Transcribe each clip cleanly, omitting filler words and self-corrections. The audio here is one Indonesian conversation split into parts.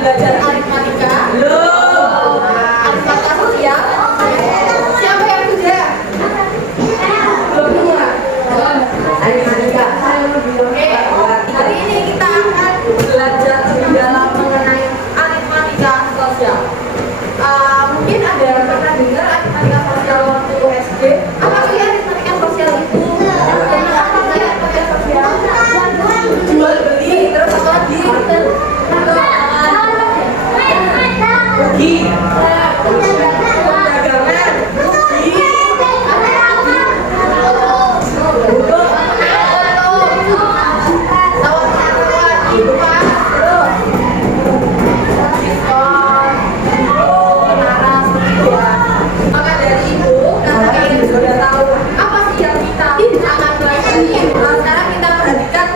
belajar aritmatika? Belum. Aritmatika sosial? Siapa yang sudah? Belum semua? Aritmatika. Oke, hari ini kita akan belajar lebih dalam mengenai aritmatika sosial. Mungkin ada yang pernah dengar aritmatika sosial waktu SD. Apa sih aritmatika sosial itu? Apa sih aritmatika sosial? Jual beli, terus apa lagi? Rugi. Perdagangan, rugi.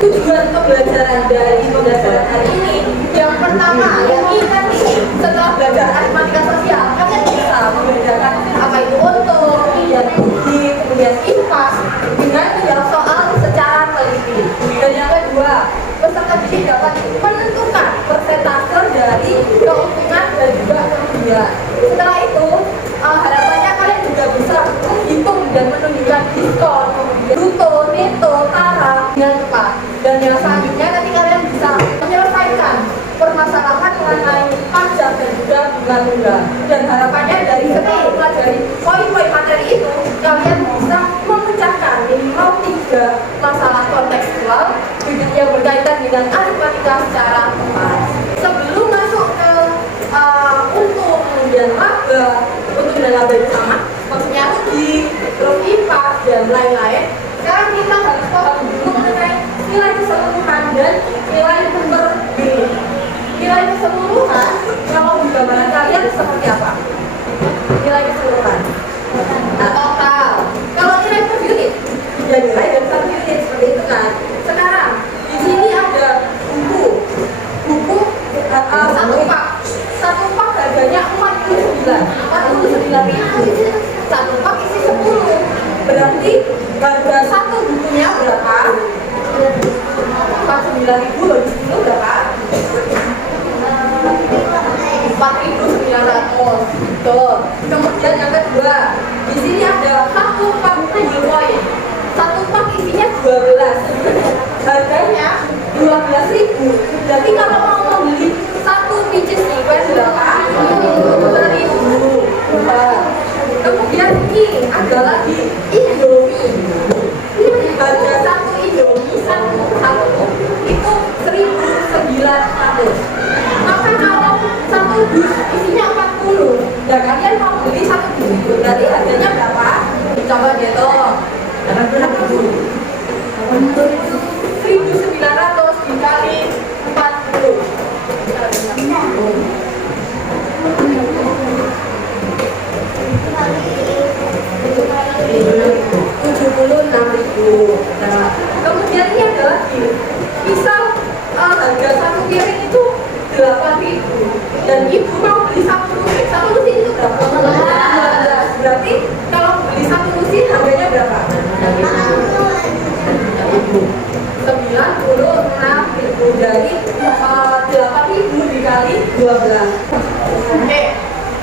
Tujuan pembelajaran dari pembelajaran hari ini, yang pertama yang kita nih setelah belajar aritmatika sosial, kalian bisa membedakan apa itu untung, kemudian rugi, kemudian impas dengan menjawab soal secara teliti. Dan yang kedua, peserta didik dapat menentukan persentase dari keuntungan dan juga kerugian. Setelah itu, harapannya kalian juga bisa menghitung dan menunjukkan diskon, bruto, neto, tara dengan cepat. Dan yang selanjutnya nanti kalian bisa menyelesaikan permasalahan mengenai pajak dan juga bunga tunggal. Dan harapannya dari setelah mempelajari poin-poin materi itu, kalian bisa memecahkan minimal 3 masalah kontekstual yang berkaitan dengan aritmatika secara tepat. Sebelum masuk ke untung, kemudian laba, untung dan laba itu sama, maksudnya rugi, terus impas dan lain-lain. Sekarang kita harus paham dulu mengenai nilai keseluruhan dan nilai per unit. Nilai keseluruhan, kalau di gambaran kalian seperti apa? Nilai keseluruhan. Nah, total. Kalau nilai per unit, ya nilai dari 1 unit seperti itu kan. Sekarang di sini ada buku satu pak harganya 49.000. Satu pak isi 10. Berarti harga satu bukunya berapa? 49.000 bagi 10 berapa? 4.900. Betul. Kemudian yang kedua, di sini ada satu pak poin. Satu pak isinya 12. Harganya 12.000. Jadi kalau mau membeli satu pieces sequence berapa? 5.000. Kemudian ini ada lagi Indomie. Harga satu Indomie satu itu 1.900. Maka kalau satu dus isinya 40, dan kalian mau beli satu dus itu berarti harganya berapa? Coba gitu. 1.900 dikali 40. 76.000. Nah, kemudian ini ada lagi misal harga satu piring itu 8.000 dan ibu mau beli satu lusin itu berapa? 12. Berarti kalau beli satu lusin harganya berapa? 96.000. Jadi 8.000 dikali 12. Oke.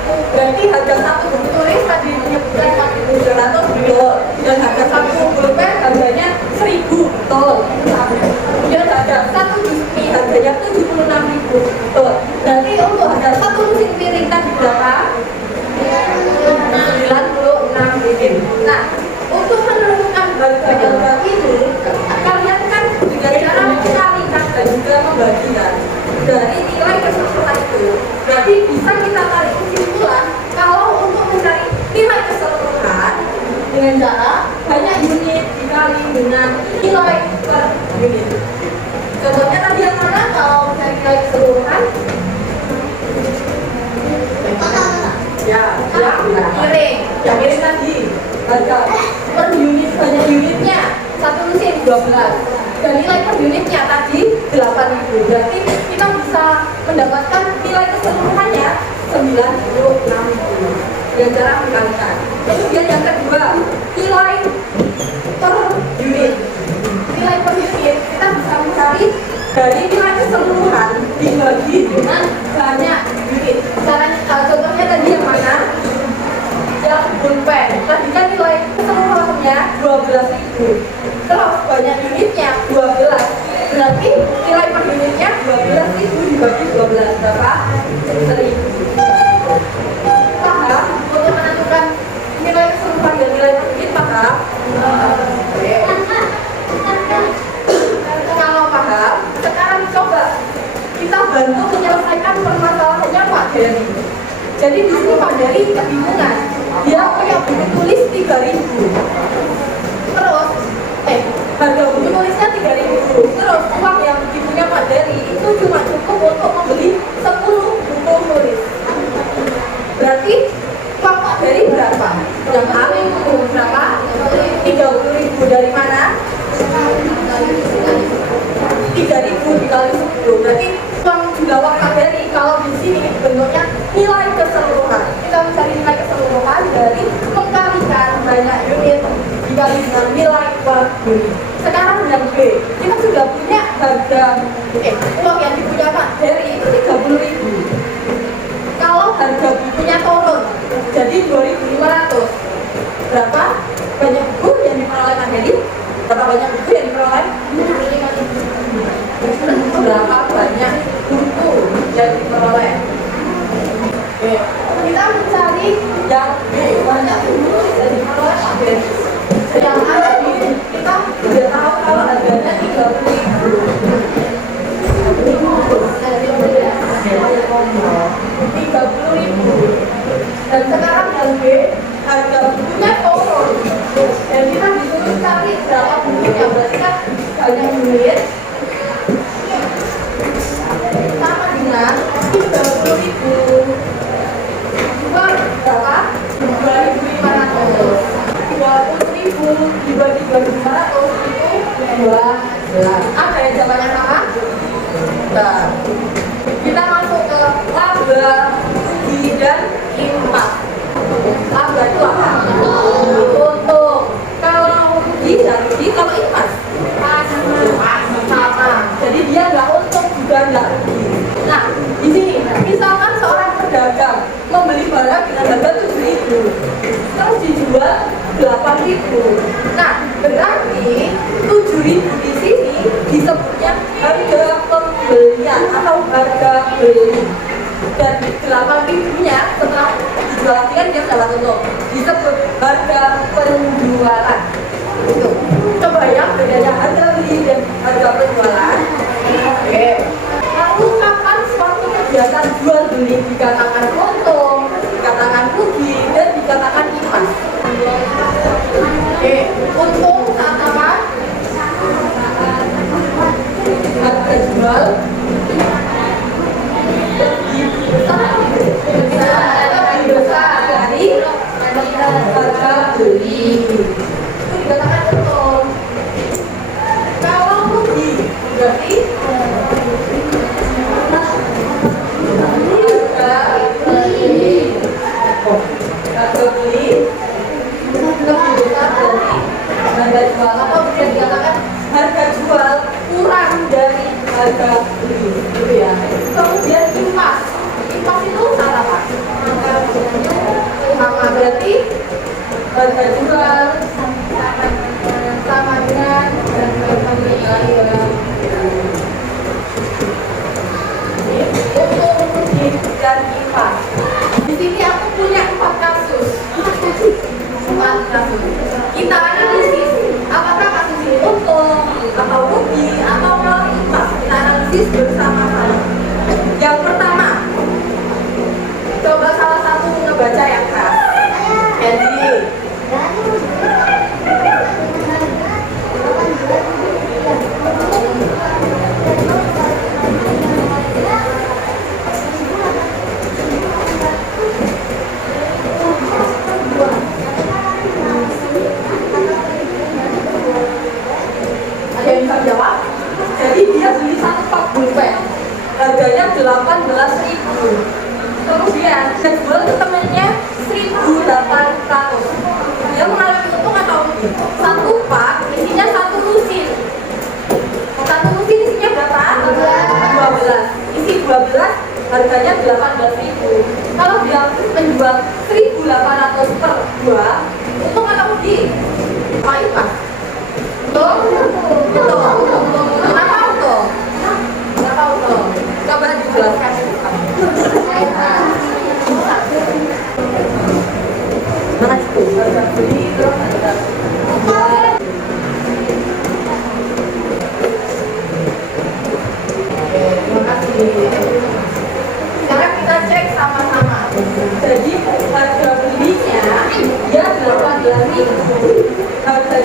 Berarti harga satu buku tulis tadi menyebutkan 4.700 betul, dan harga satu pulpen harganya 1.000 betul. Kemudian harga satu dus mie harganya 76.000 betul. Berarti untuk harga satu lusin piring tadi berapa? 96.000. Nah, untuk menentukan harga ini, kalian kan dengan cara mengkalikan dan juga membagikan dari nilai keseluruhan itu. Berarti bisa kita tarik kesimpulan kalau untuk mencari nilai keseluruhan dengan cara banyak unit dikali dengan nilai per unit. Contohnya tadi yang mana kalau mencari nilai keseluruhan? Yang piring tadi harga per unit, banyak unitnya satu lusin 12 dan nilai per unitnya tadi 8.000. Berarti kita bisa mendapatkan nilai keseluruhannya 96.000 dengan cara mengkalikan. Kemudian yang kedua, nilai per unit. Nilai per unit kita bisa mencari dari nilai keseluruhan dibagi dengan banyak dibagi 12 berapa? 1000. Paham? Untuk menentukan nilai keseluruhan dan nilai profit, paham? Oke. Kalau paham, sekarang coba kita bantu menyelesaikan permasalahannya Pak Dery. Jadi di sini Pak Dery kebingungan. Dia punya buku tulis 3.000. Terus, harga buku tulisnya 3.000. Terus uang yang dipunya Pak Dery itu cuma cukup untuk membeli 10 buku tulis. Berarti uang Pak Dery berapa? Yang paling berapa? 30.000 dari mana? 3.000 dikali 10. Berarti uang juga uang Pak Dery kalau di sini bentuknya nilai keseluruhan. Kita mencari nilai keseluruhan dari mengkalikan banyak unit dikali dengan nilai per unit. Sekarang yang B, kita sudah punya harga uang yang dipunya Pak Dery itu 30.000. Kalau harga bukunya turun jadi 2.500, berapa banyak buku yang diperoleh Pak Dery? Berapa banyak buku yang diperoleh? Berapa banyak buku yang diperoleh? Oke. Kita mencari yang B, banyak buku yang diperoleh Pak Dery. Yang A ini kita sudah tahu kalau harganya 30.000. Dan sekarang yang B, harga bukunya turun. Dan kita disuruh cari berapa bukunya, berarti kan banyak unit sama dengan 30.000 berapa? 2.500. 20.000 dibagi 2.500 itu 12. Apa ya jawabannya sama? Nah, kita masuk ke laba, rugi, dan impas. Laba itu apa? Untung. Kalau rugi dan rugi, kalau impas sama. Jadi dia nggak untung juga nggak rugi. Nah, di sini misalkan seorang pedagang membeli barang dengan harga 7.000, terus dijual 8.000. Nah, berarti 7.000 di sini disebutnya harga pembelian atau harga beli. Dan 8.000-nya setelah dijual kan dia dapat untung, disebut harga penjualan. Itu. Coba ya bedanya harga beli dan harga penjualan. Oke. Lalu kapan suatu kegiatan jual beli dikatakan untung, dikatakan rugi, dan dikatakan impas? Oke, untung saat apa? Harga jual lebih besar dari harga beli. Itu dikatakan untung. Kalau rugi berarti harga beli lebih besar dari harga jual, atau bisa dikatakan harga jual kurang dari harga beli, gitu ya. Kemudian impas itu apa? Sama, berarti harga jual sama dengan harga beli. Untuk rugi dan impas. Di sini aku punya 4 kasus. Kita analisis apakah kasus ini untung atau rugi atau malah impas. Kita analisis bersama-sama. Yang pertama, coba salah satu ngebaca yang keras. Jadi ada yang bisa jawab? Jadi dia beli satu pak pulpen, harganya 18.000. Kemudian dia jual ke temennya 1.800. Dia mengalami untung atau rugi? Satu pak isinya satu lusin. Satu lusin isinya berapa? 12. Isi 12 harganya 18.000. Kalau dia menjual 1.800 per buah, untung atau rugi? Pak. Betul. Kenapa untung? Coba juga harga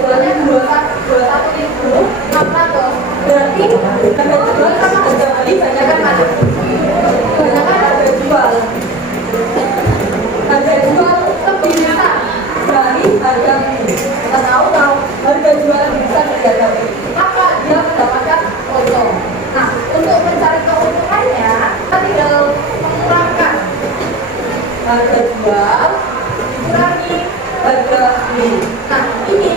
jualnya 21.600. Berarti harga jual sama harga beli banyak kan mana? Banyak kan harga jual. Harga jual lebih besar dari harga beli. Kita tahu harga jual lebih besar dari harga beli, maka dia mendapatkan untung. Nah, untuk mencari keuntungannya, kita tinggal mengurangkan harga jual dikurangi harga beli. Nah, ini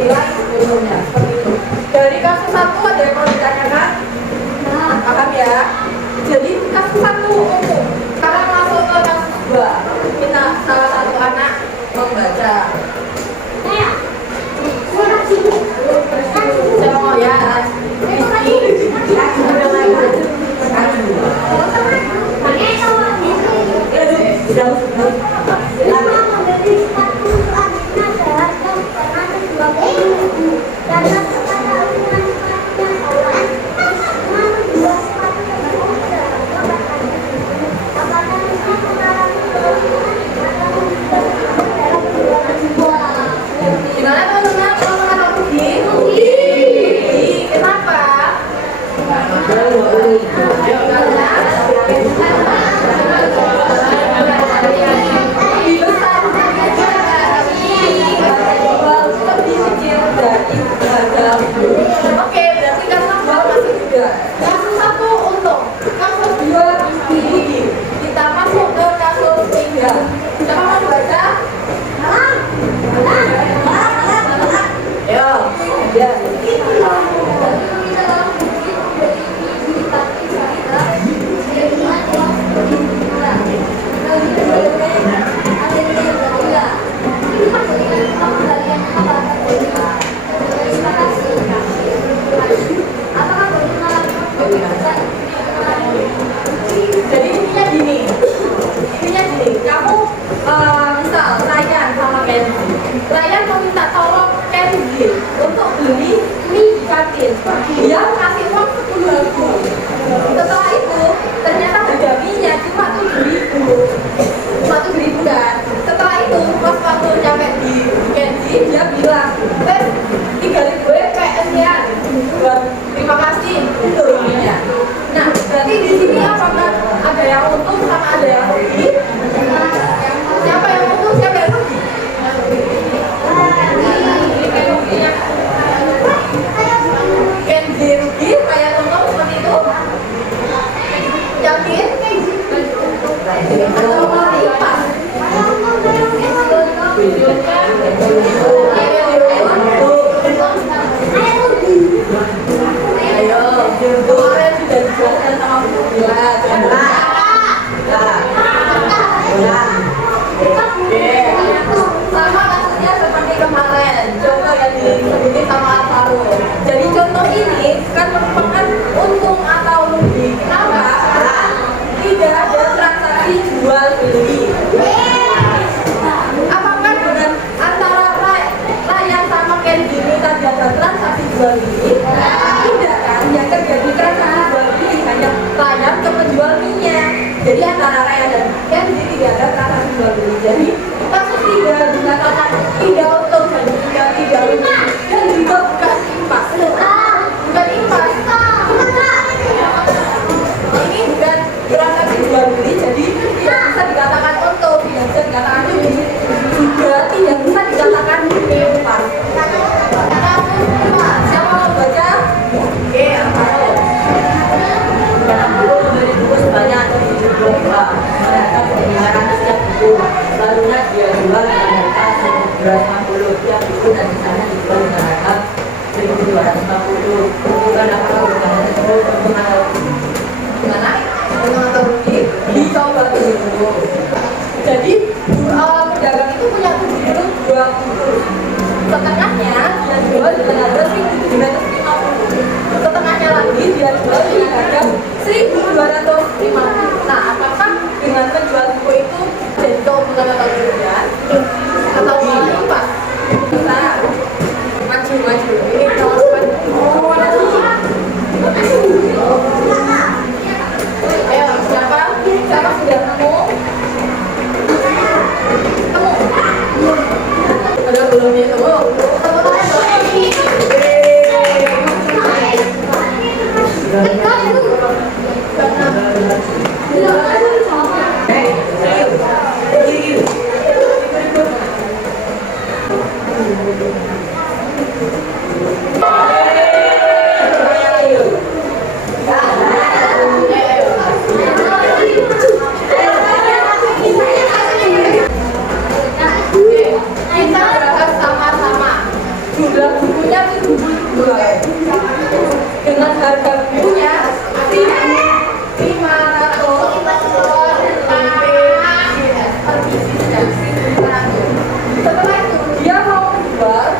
nilai untungnya seperti itu. Dari kasus 1 ada yang mau ditanyakan? Nah, paham ya? Jadi kasus 1 umum. Sekarang masuk ke kasus 2. Kita salah satu anak membaca. Semua ya. Gimana teman-teman? Teman-teman mau pergi? Kenapa? Lebih besar lebih kecil dari harga. Oke, berarti kasus 2 masih juga. Kasus 1 untung, kasus 2 gigi. Kita masuk ke kasus 3. Siapa mau baca? Ayo, ya. Jadi intinya gini, kamu misal Ryan sama Kenzi. Ryan meminta tolong Kenzi untuk beli mie di kantin. Dia kasih uang 10.000. Setelah itu ternyata harga mie-nya cuma 7.000 kan. Setelah itu pas waktu nyampe di Kenzi, dia bilang, 3.000 PS ya. Terima kasih itu mie-nya. Nah, berarti di sini apakah ada yang untung sama ada yang rugi? Siapa yang untung, siapa yang rugi? Kenzi rugi, kayak untung seperti itu? Yakin? Atau mau impas? Ayo, kemarin sudah dijelaskan sama Bu Bila. Sama kasusnya seperti kemarin, contoh yang disebutin sama Alvaro. Jadi contoh ini kan merupakan untung atau rugi. Kenapa? Karena tidak ada transaksi jual beli. Apakah dengan antara Ryan sama Kenzi ini tadi ada transaksi jual beli? Tidak kan? Yang terjadi transaksi jual beli hanya Ryan ke penjual mie-nya. Jadi antara Ryan dan Kenzi tidak ada transaksi jual beli. Jadi kasus tidak dikatakan tidak untung dan juga tidak rugi dan juga bukan impas. Bukan impas. Ini bukan transaksi jual beli, jadi tidak bisa dikatakan untung, tidak bisa dikatakan rugi, juga tidak bisa dikatakan impas. Kasus 4, siapa mau baca? Oke, Alvaro. Dari buku sebanyak 72, mereka 500 tiap buku. Lalunya dia jual dengan harga 1.250 tiap buku dan di sana dijual dengan harga 1.250. Bukan apakah bukan tersebut untung atau rugi? Gimana? Untung atau rugi? Dicoba dulu. Jadi pedagang itu punya kunci dulu 20. Setengahnya dia jual dengan harga 1.750. Setengahnya lagi dia jual dengan harga 1.250. Nah, apakah dengan menjual buku itu jadi keuntungan atau tidak? Atau malah impas? Bisa maju. Ini kawasan. Kita berangkat sama-sama. Jumlah bukunya itu dua. Dengan harga bukunya 500 Setelah itu dia mau menjual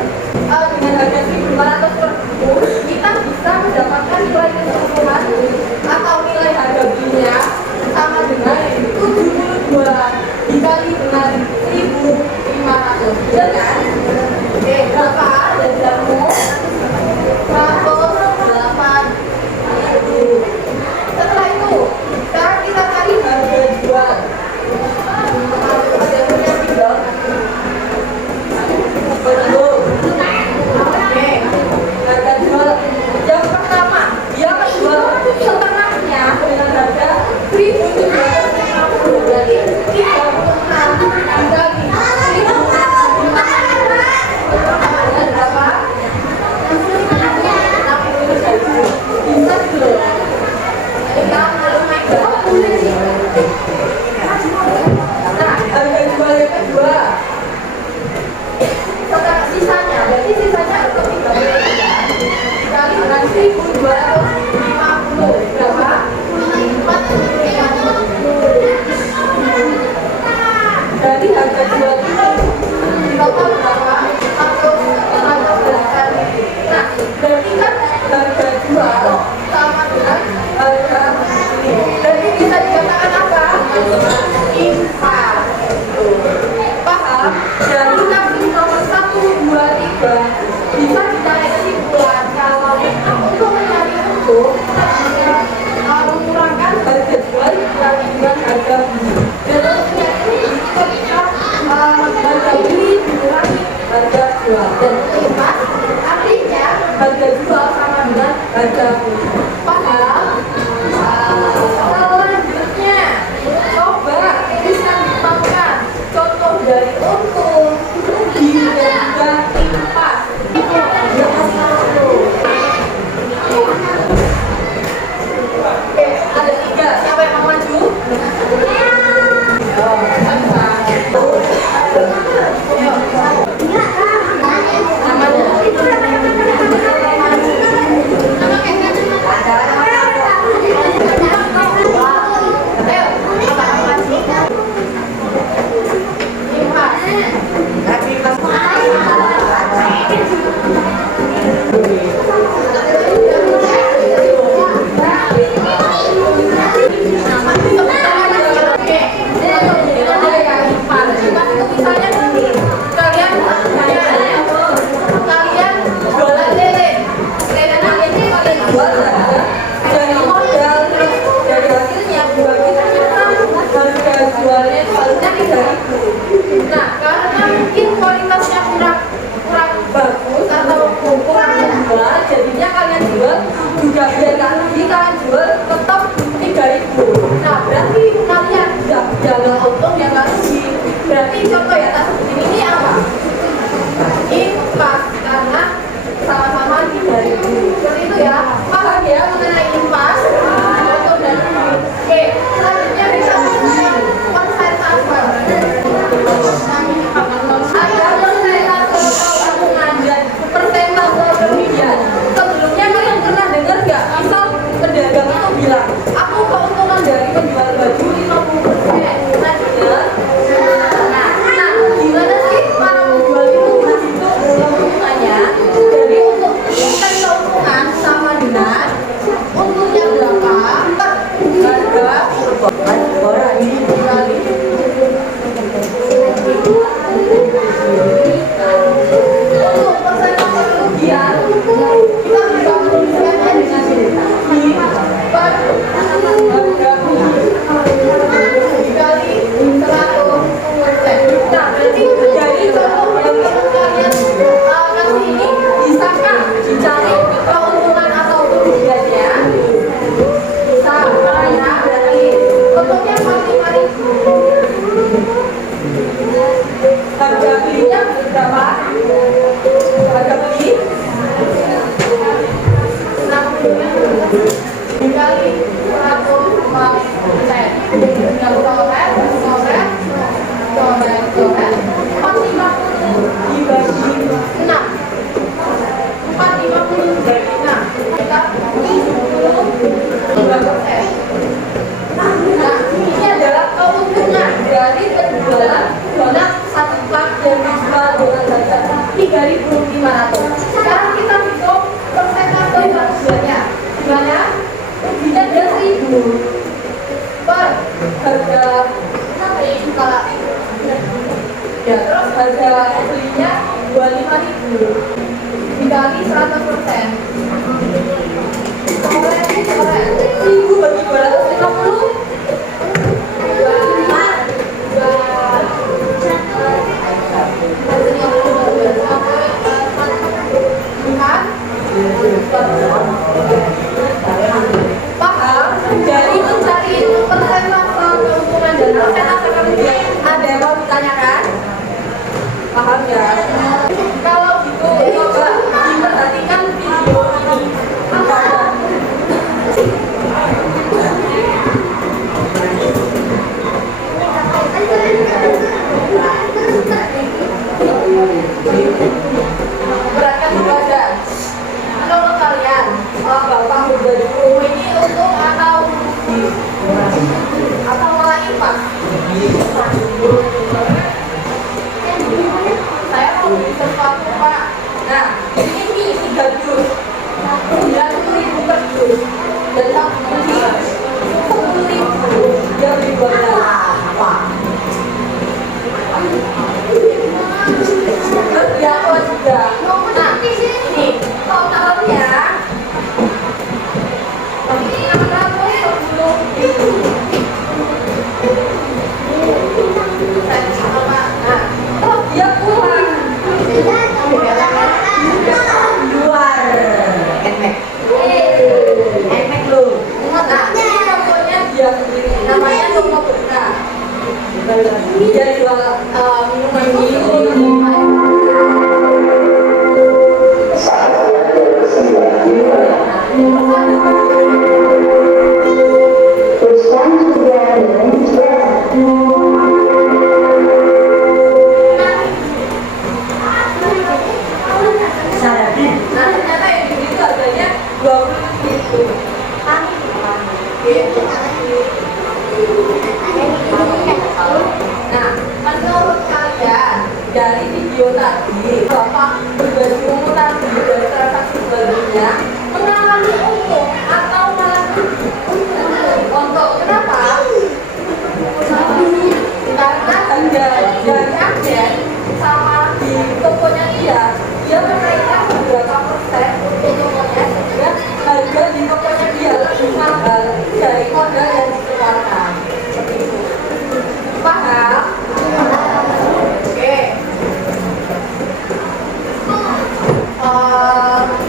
dengan harga 1.500 per buku, kita bisa mendapatkan nilai keseluruhan atau nilai harga bukunya sama dengan 72 dikali dengan 1.500. Benar kan? Oke, berapa? Dari kamu 108. Setelah itu, sekarang kita cari harga jual. Oke, harga jual yang pertama dia menjual setengahnya dengan harga 1.750. Jadi 36 dikali 1.050 berapa? 60.000. Bisa dulu. Nah, harga jual yang kedua setelah sisanya, berarti sisanya untuk 3 dikali dengan 1.250 berapa? 40.000. Dari harga jual ini total berapa? 118. Nah, berarti kan harga jual sama dengan harga ini. Berarti bisa dikatakan apa? Impas. Paham? Jadi tabel nomor 1, 2, 3 bisa ditarik kesimpulan kalau untuk mencari untung mengurangkan harga jual dikali dengan harga beli. Dan untuk mencari kita bisa harga beli dikurangi harga jual. Dan impas artinya harga jual sama dengan harga beli. Paham? Selanjutnya, coba bisa ditemukan contoh dari untung, rugi, dan juga impas. Oke, ada 3. Siapa yang mau maju? Nah, karena mungkin kualitasnya kurang bagus atau kurang menjual, jadinya kalian jual juga biar kalian jual tetap 3.000. Nah, berarti kalian jaga untung yang nggak rugi. Berarti contoh ya, tak seperti ini apa? Impas karena sama-sama 3.000. Seperti itu ya. Paham ya mengenai impas? Untung dan rugi. Oke, selanjutnya bisa persentase. Ada persentase tabungan dan persentase kerugian. Sebelumnya kalian pernah dengar nggak? Misal pedagang itu bilang, aku keuntungan dari menjual baju 50%. Nah, dengar? Nah, gimana sih para penjual itu menghitung keuntungannya? Jadi untuk mencari keuntungan sama dengan untungnya berapa per harga orang ini kali. Untuk persentase kerugian kita bisa menuliskannya dengan ini per per harga skala ya, terus harga belinya 25.000 dikali 100%. Oleh 1.000 bagi 250 paham? Dari mencari persentase keuntungan dan persentase kerugian, ada yang mau ditanyakan? Paham ya? Kalau gitu coba diperhatikan video ini. Perhatikan kepada menurut kalian Bapak berbagi rumah ini untung atau malah impas? Saya mau beli sesuatu Pak. Nah, ini 3 dus 90.000 per dus dan tak beli 10.000 dia beli 12. Ya, juga. Nah, ini totalnya 610.000. Nah, terus dia pulang luar emek lu. nah, ini tokonya dia sendiri namanya toko Berkah. Dia jual minuman nah, ternyata yang begitu harganya 20.000. Nah, menurut kalian dari video tadi Bapak berbagi umur tadi dari transaksi sebelumnya mengalami untung atau malah untung? Kenapa? Karena harga dari agen sama di tokonya dia menaikkan beberapa persen untuk tokonya sehingga harga di tokonya dia lebih mahal dari modal yang dikeluarkan. Seperti itu. Paham? Oke.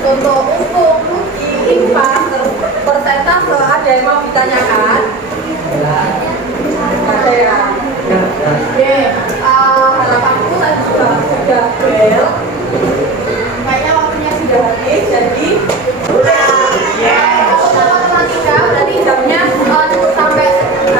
Untuk untung, rugi, impas, persentase ada yang mau ditanyakan? Ada ya? Oke. Harapanku tadi sudah bel. Kayaknya waktunya sudah habis, jadi matematika berarti jamnya cukup sampai sini.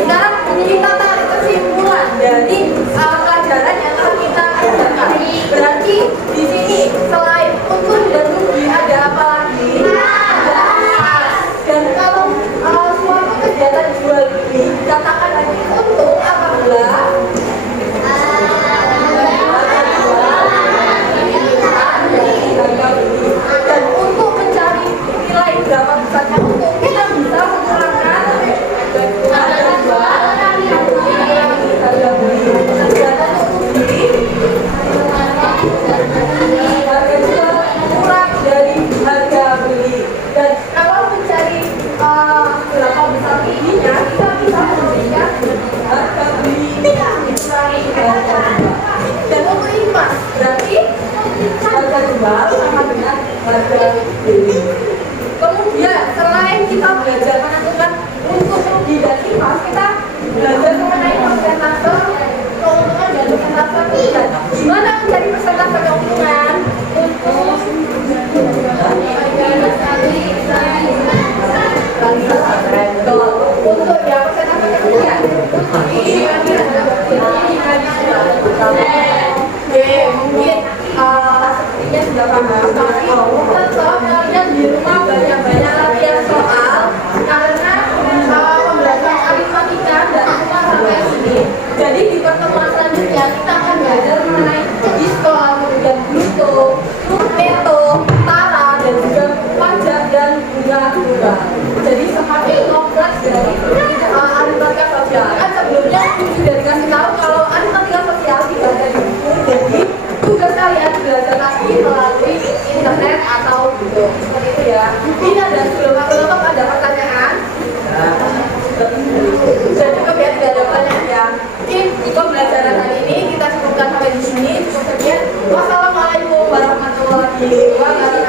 Sekarang kita tarik kesimpulan dari pelajaran yang telah kita kerjakan. Berarti di sini selain untung dan rugi ada apa lagi? Ada impas. Dan kalau suatu kegiatan jual beli dikatakan lagi untung apabila dan untuk mencari nilai berapa besarnya untung kita bisa mengurangkan harga jual, harga beli, dan untuk rugi harga jual kurang dari harga beli. Dan kalau mencari berapa besar ruginya kita bisa memberikan harga beli dikurangi harga jual. Dan untuk impas berarti harga jual sama dengan harga beli. Kemudian selain kita belajar menentukan untung, rugi dan impas, kita belajar mengenai persentase keuntungan dan persentase kerugian. Gimana mencari persentase keuntungan? Untuk ya persentase kerugian. Mungkin sepertinya sudah paham, tapi tetap kalian di rumah banyak-banyak latihan soal karena pembelajaran aritmatika dan cuma sampai sini. Jadi di pertemuan selanjutnya kita akan belajar mengenai ada sebelum aku tutup ada pertanyaan. Dan cukup ya, tidak ada pertanyaan ya. Mungkin di pembelajaran hari ini kita cukupkan sampai di sini. Cukup sekian. Wassalamualaikum warahmatullahi wabarakatuh.